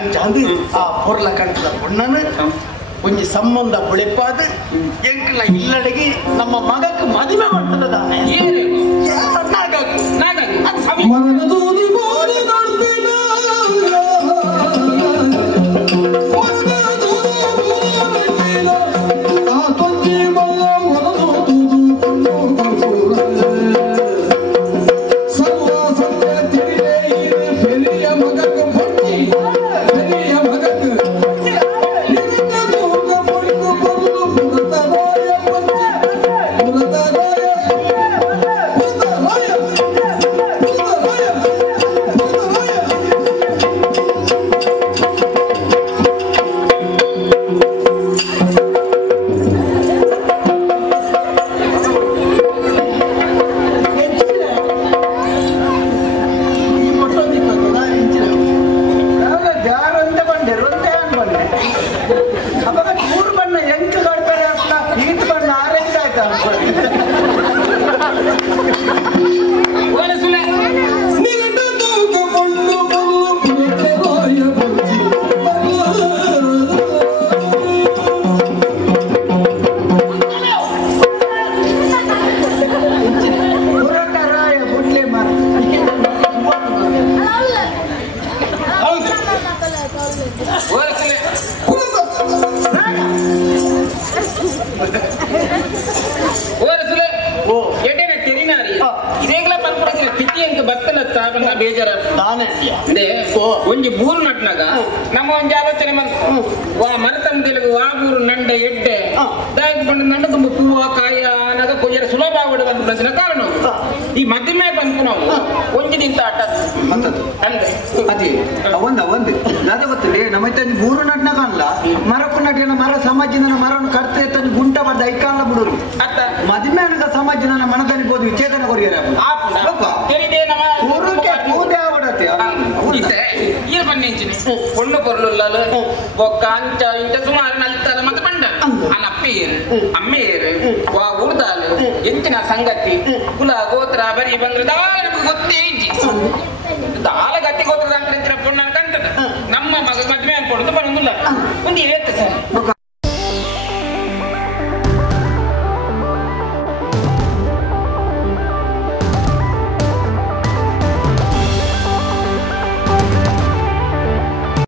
ಅಂಚಾಂದಿ ಆ ಪೊರ್ಲ ಕಂಟದ ಪೊಣ್ಣನ ಒಂಜಿ ಸಂಬಂಧ ಬುಳೆಪಾದ ಎಂಕಲ ಇಲ್ಲಡಗಿ ನಮ್ಮ ಮಗಕ್ಕೆ ಮದುವೆ ಮಾಡ್ತದಾನೆ ಬೇಜಾರ ಒಂಜಿ ಬೂರು ನಟ್ನಾಗ ನಮ್ಮ ಒಂಜಿ ಆಲೋಚನೆ ವಾ ಮರತಂದೆಲಗು ವಾ ಬೂರು ನಂಡ ಎಡ್ಡೆ ದಾಯಕ್ ಬಂಡ ನಂಡ ತುಂಬ ಪೂವ ಕಾಯ ಅನ್ನಗ ಕೊಯ್ಯರ ಸುಲಭ ಆಗುವಂತ ಕಾರಣ ಈ ಮಧ್ಯಮೆ ಬಂದು ನಾವು ಒಂಜಿದಿಂತ ಆಟ ಅಂದ್ರೆ ಅದೇ ಒಂದು ದಾದ ಗೊತ್ತಿದೆ ನಮ್ಮ ಬೂರು ನಟ್ನಾಗ ಅಲ್ಲ ಮರಪ್ಪು ನಟಿನ ಮರ ಸಮಾಜನ ಮರವನ್ನು ಕರ್ತೆ ತಂದು ಗುಂಟ ಬರ್ದ ಐಕಾಲ ಬಿಡುರು ಮದುವೆ ಅನ್ನದ ಸಮಾಜನ ಮನದಲ್ಲಿ ಬೋದು ವಿಚೇತನ ಕೊರಿಯರ பொண்ணு பொருள் ஒக்க அஞ்ச ಇಂಟ ಸುಮಾರು ನಲ್ತಾಲ ಮತ್ತೆ ಬಂಡ ಅನ್ನ ಅಪ್ಪೇರು ಅಮ್ಮೇರು ವಾ ಊರ್ದಾಲು ಎಂಚಿನ ಸಂಗತಿ ಕುಲ ಗೋತ್ರ ಬರಿ ಬಂದ್ರೆ ದಾಳ ಗೊತ್ತೇ ಇಜ್ಜಿ ದಾಳ ಗತಿ ಗೋತ್ರದ ಅಂತ ಪೊಣ್ಣ ಕಂಟದ ನಮ್ಮ ಮಗ ಮದ್ವೆ ಅನ್ಕೊಡುದು ಬರೋದಿಲ್ಲ ಒಂದು ಏತ ಸರ್